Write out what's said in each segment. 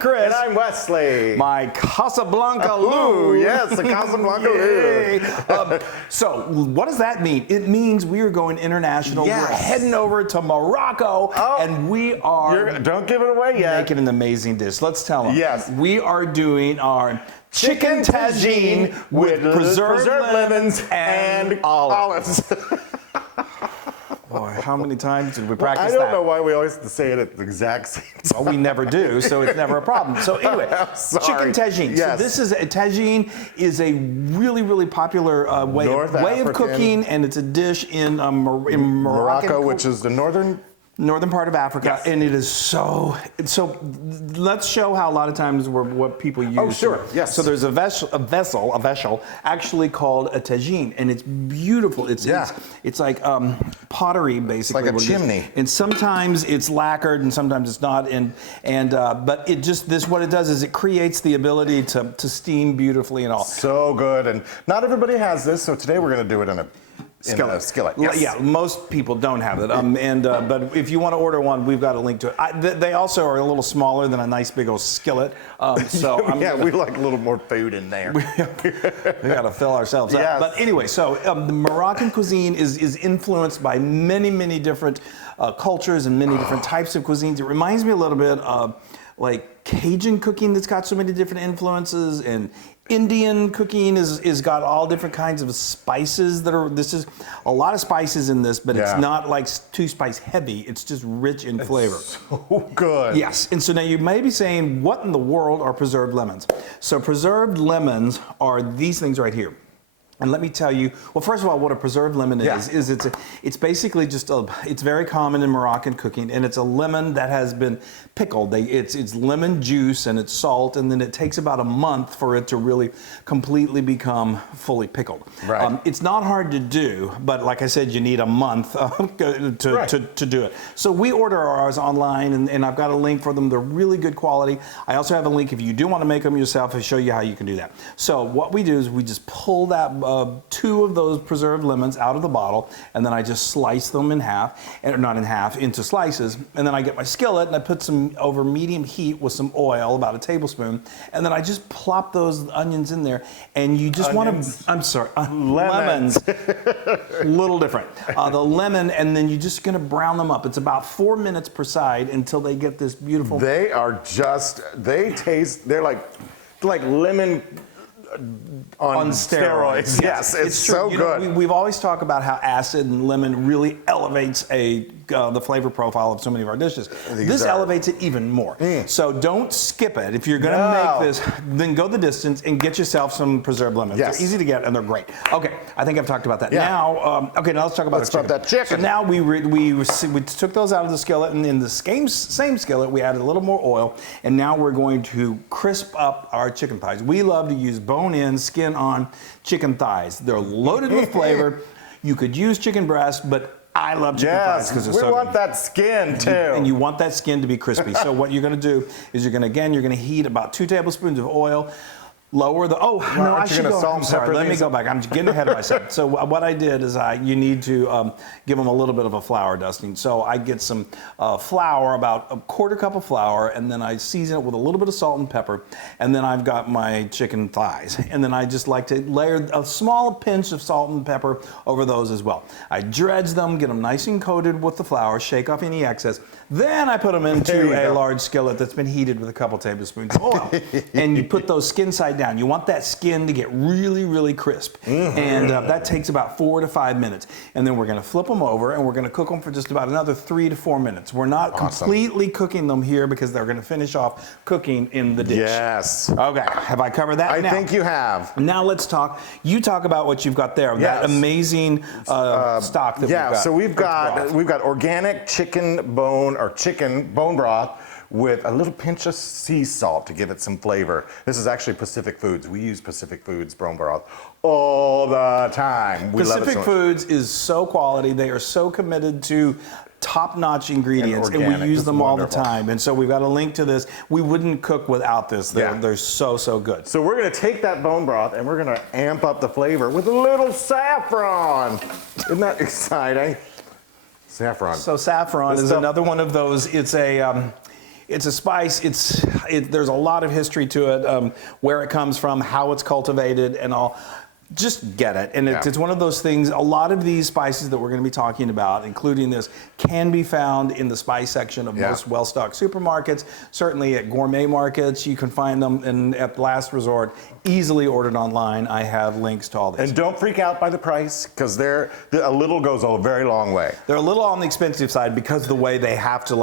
Chris. And I'm Wesley. My Casablanca Ooh, Loon. yes, the Casablanca Loon. So what does that mean? It means we are going international. Yes. We're heading over to Morocco, and we are Don't give it away yet. making an amazing dish. Let's tell them. Yes. We are doing our Chicken Tagine with preserved lemons and olives. Boy, how many times did we practice that? I don't know why we always have to say it at the exact same time. Well, we never do, so it's never a problem. So anyway, Chicken Tagine. Yes. So this is a tagine is a really, really popular way of cooking, and it's a dish in Morocco, which is the northern part of Africa, yes. And it is so. Let's show how a lot of times what people use. Oh, sure, yes. So there's a vessel actually called a tagine, and it's beautiful. It's like pottery basically. It's like a chimney. And sometimes it's lacquered, and sometimes it's not. But it just what it does is it creates the ability to steam beautifully and all. So good, and not everybody has this, so today we're going to do it in a skillet. Yes. Yeah, most people don't have it. But if you want to order one, we've got a link to it. They also are a little smaller than a nice big old skillet. We like a little more food in there. We got to fill ourselves up. Yes. But anyway, so the Moroccan cuisine is influenced by many, many different cultures and many different types of cuisines. It reminds me a little bit of like Cajun cooking that's got so many different influences, and Indian cooking is got all different kinds of spices this is a lot of spices in this, but it's not like too spice heavy. It's just rich in flavor. So good. Yes, and so now you may be saying, what in the world are preserved lemons? So preserved lemons are these things right here. And let me tell you, well, first of all, what a preserved lemon is it's basically just it's very common in Moroccan cooking, and it's a lemon that has been pickled. It's lemon juice and it's salt, and then it takes about a month for it to really completely become fully pickled. Right. It's not hard to do, but like I said, you need a month to do it. So we order ours online, and I've got a link for them. They're really good quality. I also have a link if you do want to make them yourself and show you how you can do that. So what we do is we just pull that 2 of those preserved lemons out of the bottle, and then I just slice them in half, and not in half, into slices, and then I get my skillet and I put some over medium heat with some oil, about a tablespoon, and then I just plop those onions in there, and you just want to, I'm sorry, lemons, a little different. The lemon, and then you're just going to brown them up. It's about 4 minutes per side until they get this beautiful. They're like lemon on steroids. Yes, it's so good. We've always talked about how acid and lemon really elevates the flavor profile of so many of our dishes. This elevates it even more. So don't skip it. If you're going to make this, then go the distance and get yourself some preserved lemons. Yes. They're easy to get and they're great. Okay, I think I've talked about that. Now, now let's talk about that chicken. So now we took those out of the skillet, and in the same skillet we added a little more oil, and now we're going to crisp up our chicken thighs. We love to use bone-in, skin-on chicken thighs. They're loaded with flavor. You could use chicken breast, but I love chicken thighs because it's so good. We want that skin too. And you want that skin to be crispy. So what you're going to do is you're going to heat about 2 tablespoons of oil. Lower the, I should go, I'm sorry, let me go back. I'm getting ahead of myself. So what I did is you need to give them a little bit of a flour dusting. So I get some flour, about a 1/4 cup of flour, and then I season it with a little bit of salt and pepper. And then I've got my chicken thighs. And then I just like to layer a small pinch of salt and pepper over those as well. I dredge them, get them nice and coated with the flour, shake off any excess. Then I put them into a large skillet that's been heated with a couple tablespoons of oil. And you put those skin side down. You want that skin to get really, really crisp. And that takes about 4 to 5 minutes. And then we're going to flip them over, and we're going to cook them for just about another 3 to 4 minutes. We're not completely cooking them here because they're going to finish off cooking in the dish. Yes. Okay, have I covered that? I think you have. Now let's talk. You talk about what you've got there. That amazing stock that we've got. So we've got organic chicken bone broth with a little pinch of sea salt to give it some flavor. This is actually Pacific Foods. We use Pacific Foods bone broth all the time. We love it so much. Pacific Foods is so quality. They are so committed to top-notch ingredients, and we use them all the time. And so we've got a link to this. We wouldn't cook without this. They're so good. So we're going to take that bone broth and we're going to amp up the flavor with a little saffron. Isn't that exciting? Saffron. So saffron is another one of those. It's a spice. There's a lot of history to it, where it comes from, how it's cultivated, and all. Just get it. And it's one of those things, a lot of these spices that we're going to be talking about, including this, can be found in the spice section of most well-stocked supermarkets. Certainly at gourmet markets, you can find them, and at last resort, easily ordered online. I have links to all this. And don't freak out by the price, because a little goes a very long way. They're a little on the expensive side because of the way they have to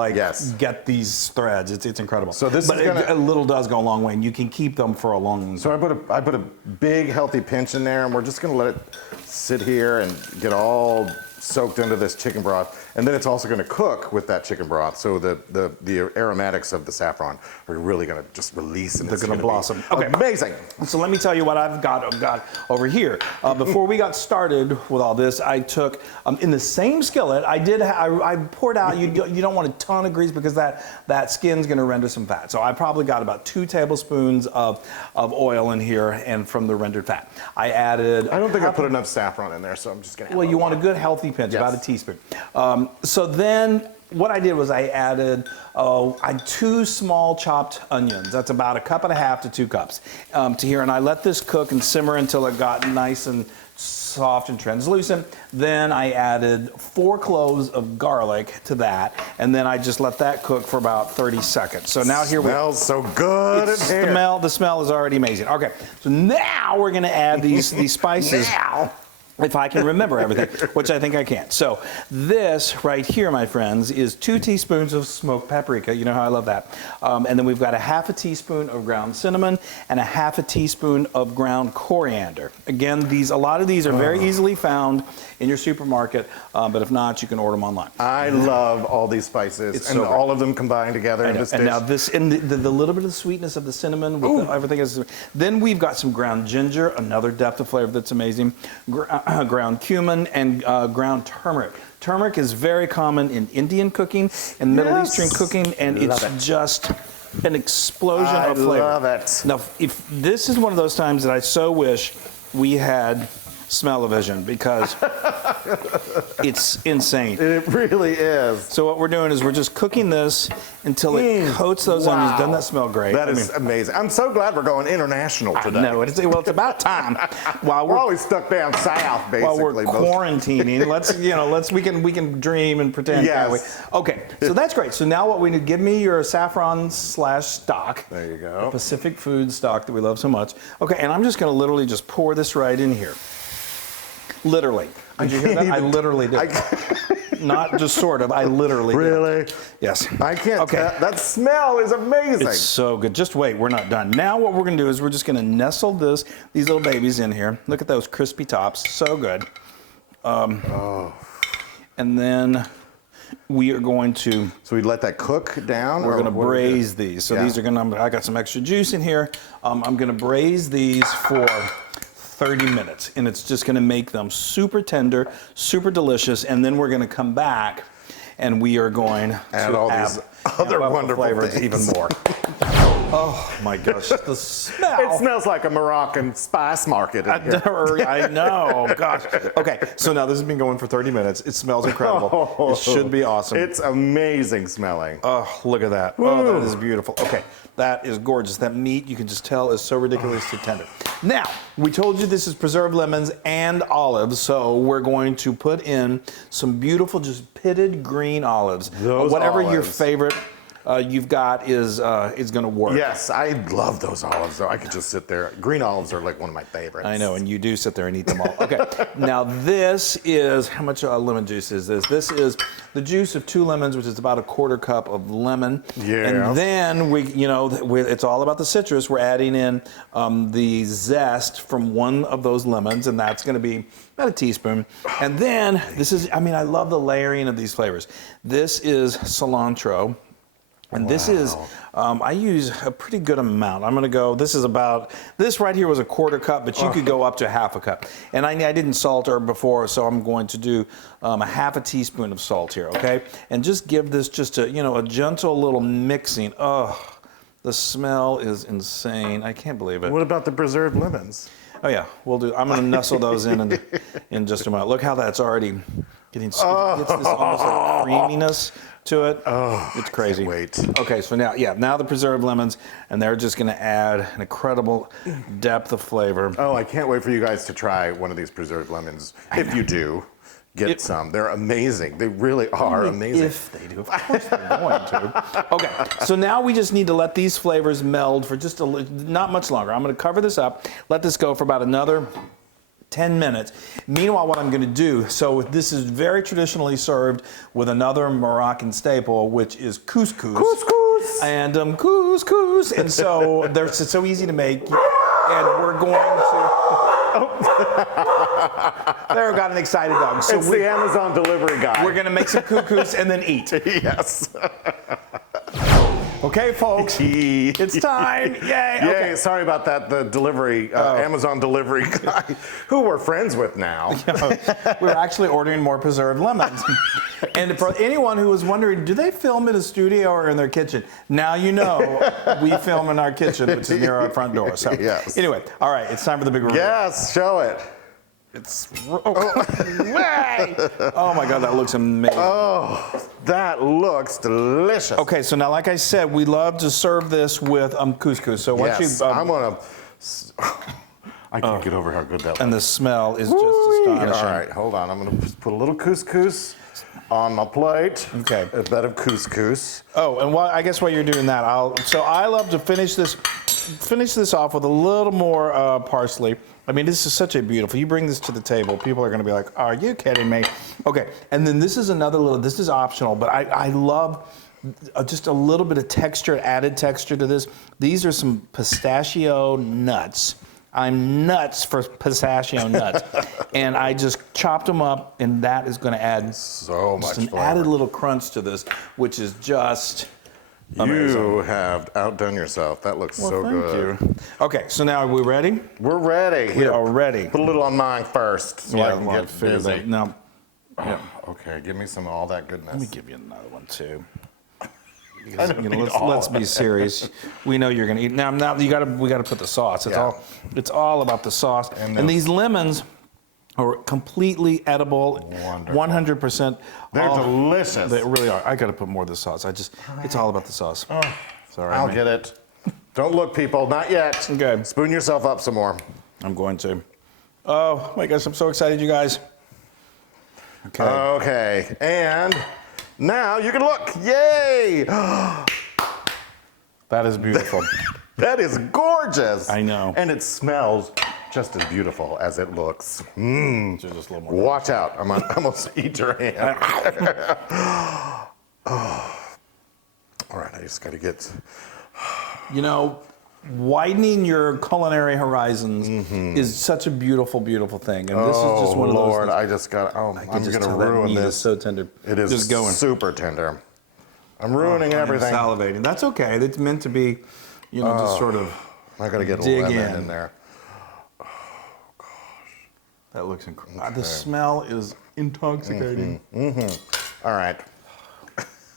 get these threads. It's incredible. So a little does go a long way, and you can keep them for a long. So I put a big healthy pinch in there, and we're just going to let it sit here and get all soaked into this chicken broth, and then it's also going to cook with that chicken broth. So the aromatics of the saffron are really going to just release, and they're going to blossom. Okay, amazing. So let me tell you what I've got over here. Before we got started with all this, I took in the same skillet. I poured out. You don't want a ton of grease because that skin's going to render some fat. So I probably got about 2 tablespoons of oil in here, and from the rendered fat, I added. I don't think I put enough saffron in there, so I'm just going to. Well, you want a good healthy pinch, about a teaspoon. So then what I did was I added 2 small chopped onions. That's about 1.5 cups to 2 cups to here. And I let this cook and simmer until it got nice and soft and translucent. Then I added 4 cloves of garlic to that, and then I just let that cook for about 30 seconds. So now here we go. Smells so good in here. The smell is already amazing. Okay, so now we're gonna add these spices. Now. If I can remember everything, which I think I can. So this right here, my friends, is 2 teaspoons of smoked paprika. You know how I love that. And then we've got 1/2 teaspoon of ground cinnamon and 1/2 teaspoon of ground coriander. Again, a lot of these are very easily found in your supermarket, but if not, you can order them online. I love all these spices, and all of them combined together in this dish. And now the little bit of the sweetness of the cinnamon with everything is. Then we've got some ground ginger, another depth of flavor that's amazing. Ground cumin and ground turmeric. Turmeric is very common in Indian cooking and Middle Eastern cooking, and it's just an explosion of flavor. I love it. Now, if this is one of those times that I so wish we had smell-o-vision, because it's insane. It really is. So what we're doing is we're just cooking this until it coats those onions. Doesn't that smell great? That is amazing. I'm so glad we're going international today. No, it's about time. While we're always stuck down south, basically. While we're quarantining, we can dream and pretend. Yes. Okay, so that's great. So now what we need, give me your saffron/stock. There you go. Pacific Food stock that we love so much. Okay, and I'm just going to literally just pour this right in here. Literally. Did you hear that? I literally did. Not just sort of. I literally did. Really? Yes. I can't. Okay. That smell is amazing. It's so good. Just wait. We're not done. Now what we're going to do is we're just going to nestle these little babies in here. Look at those crispy tops. So good. And then we are going to. So we let that cook down. We're going to braise these. So these are going to. I got some extra juice in here. I'm going to braise these for 30 minutes, and it's just going to make them super tender, super delicious, and then we're going to come back and we are going to add all these other wonderful flavors things. Even more. Oh my gosh, the smell. It smells like a Moroccan spice market in here. I know, gosh. Okay, so now this has been going for 30 minutes. It smells incredible. It should be awesome. It's amazing smelling. Oh, look at that. Oh, that is beautiful. Okay, that is gorgeous. That meat, you can just tell, is so ridiculously tender. Now, we told you this is preserved lemons and olives, so we're going to put in some beautiful, just pitted green olives. Whatever your favorite you've got is going to work. Yes, I love those olives, though. I could just sit there. Green olives are like one of my favorites. I know, and you do sit there and eat them all. Okay, now this is, how much lemon juice is this? This is the juice of 2 lemons, which is about 1/4 cup of lemon. Yeah. And then it's all about the citrus. We're adding in the zest from one of those lemons, and that's going to be about 1 teaspoon. And then I love the layering of these flavors. This is cilantro. And this is, I use a pretty good amount. I'm going to go, this right here was 1/4 cup, but you could go up to 1/2 cup. And I didn't salt her before, so I'm going to do 1/2 teaspoon of salt here, okay? And just give this just a gentle little mixing. Oh, the smell is insane. I can't believe it. What about the preserved lemons? Oh yeah, we'll do. I'm going to nestle those in just a moment. Look how that's already Getting gets this almost like creaminess to it. Oh, it's crazy. Wait. Okay, so now the preserved lemons, and they're just going to add an incredible depth of flavor. Oh, I can't wait for you guys to try one of these preserved lemons. If you do, get some. They're amazing. They really are amazing. If they do, of course they're going to. Okay, so now we just need to let these flavors meld for just not much longer. I'm going to cover this up, let this go for about another 10 minutes. Meanwhile, what I'm going to do, so this is very traditionally served with another Moroccan staple, which is couscous. Couscous! And couscous. And so it's so easy to make. And we're going to... There, got an excited dog. So it's the Amazon delivery guy. We're going to make some couscous and then eat. Yes. Okay, folks, it's time. Yay. Yay. Okay. Sorry about that. The delivery, Amazon delivery guy, who we're friends with now. We're actually ordering more preserved lemons. And for anyone who was wondering, do they film in a studio or in their kitchen? Now you know we film in our kitchen, which is near our front door. So anyway, all right, it's time for the big reveal. Yes, show it. It's oh my God, that looks amazing. Oh, that looks delicious. Okay, so now, like I said, we love to serve this with couscous. So once you, I'm gonna. I can't get over how good that looks. And the smell is just astonishing. All right, hold on. I'm gonna put a little couscous on my plate. Okay. A bed of couscous. Oh, and I guess while you're doing that, I love to finish this off with a little more parsley. I mean, this is such a beautiful. You bring this to the table, people are going to be like, "Are you kidding me?" Okay, and then this is another little. This is optional, but I love just a little bit of texture, added texture to this. These are some pistachio nuts. I'm nuts for pistachio nuts, and I just chopped them up, and that is going to add so much an flavor. added little crunch to this, which is just. Amazing. You have outdone yourself. That looks so good. Thank you. Okay, so now are we ready? We're ready. We are ready. Put a little on mine first, so I can get busy. No. Yeah. Okay, give me some of all that goodness. Let me give you another one too. Because, let's be serious. We know you're gonna eat. Now we gotta put the sauce. It's all about the sauce. And these lemons are completely edible. Wonderful. 100%. They're delicious. They really are. I gotta put more of the sauce. It's all about the sauce. Sorry. I'll get it. Don't look, people. Not yet. Okay. Spoon yourself up some more. I'm going to. Oh my gosh, I'm so excited, you guys. Okay. Okay. And now you can look. Yay! That is beautiful. That is gorgeous. I know. And it smells just as beautiful as it looks. Mmm. Just a little more. Watch out. I'm almost eat your hand. Oh. All right, I just got to get... You know, widening your culinary horizons is such a beautiful, beautiful thing. And this is just one of those things. I just got... Oh, I'm going to ruin this. It's so tender. It is just going. super tender. I'm ruining everything. I'm salivating. That's okay. It's meant to be, just sort of I got to get a lemon in there. That looks incredible. The smell is intoxicating. All right.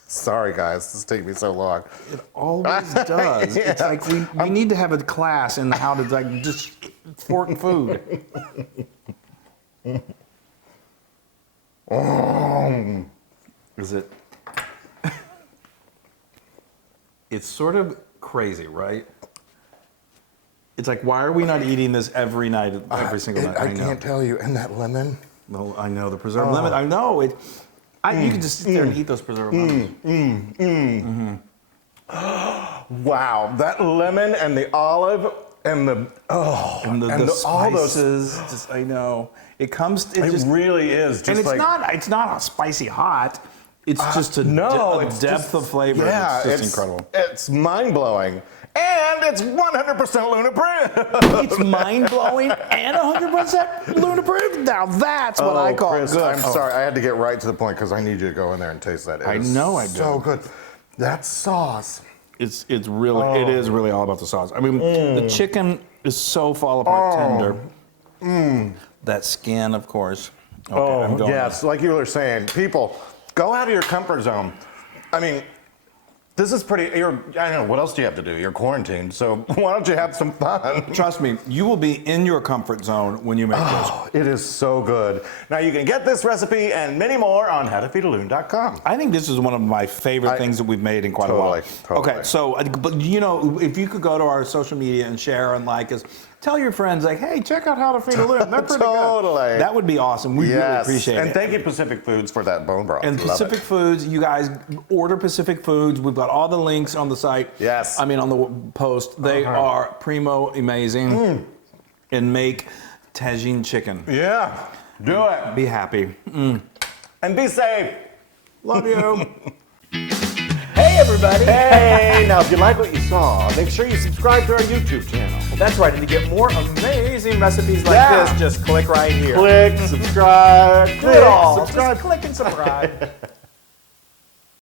Sorry, guys. This is taking me so long. It always does. Yeah. It's like we need to have a class in how to just fork food. Is it? It's sort of crazy, right? It's like, why are we not eating this every night, every single night? I can't tell you. And that lemon? No, I know the preserved lemon. I know it. You can just sit there and eat those preserved lemons. Wow, that lemon and the olive and the the spices. Just, I know it comes. It really is. Just and it's not a spicy hot. It's just a depth of flavor. Yeah, it's just incredible. It's mind blowing. And it's 100% Loon approved. It's mind-blowing and 100% Loon approved. Now that's what I call Chris, good. I'm sorry, I had to get right to the point because I need you to go in there and taste that. I know I do. So good. That sauce. It is really all about the sauce. I mean, the chicken is so fall apart tender. That skin, of course. Okay, yes, like you were saying, people, go out of your comfort zone. I mean, This is pretty, I don't know, what else do you have to do? You're quarantined, so why don't you have some fun? Trust me, you will be in your comfort zone when you make this. It is so good. Now you can get this recipe and many more on howtofeedaloon.com. I think this is one of my favorite things that we've made in quite a while. Totally. Okay, so, but you know, if you could go to our social media and share and like us, tell your friends, like, hey, check out How to Feed a Loon. They're pretty good. That would be awesome. We really appreciate it. And thank you, Pacific Foods, for that bone broth. And Pacific Foods, you guys order Pacific Foods. We've got all the links on the site. Yes. I mean, on the post. They are primo amazing. And make tagine chicken. Yeah. Do it. Be happy. And be safe. Love you. Hey, everybody. Hey, now if you like what you saw, make sure you subscribe to our YouTube channel. That's right. And to get more amazing recipes like this, just click right here. Click, subscribe, Do it all. Just click and subscribe.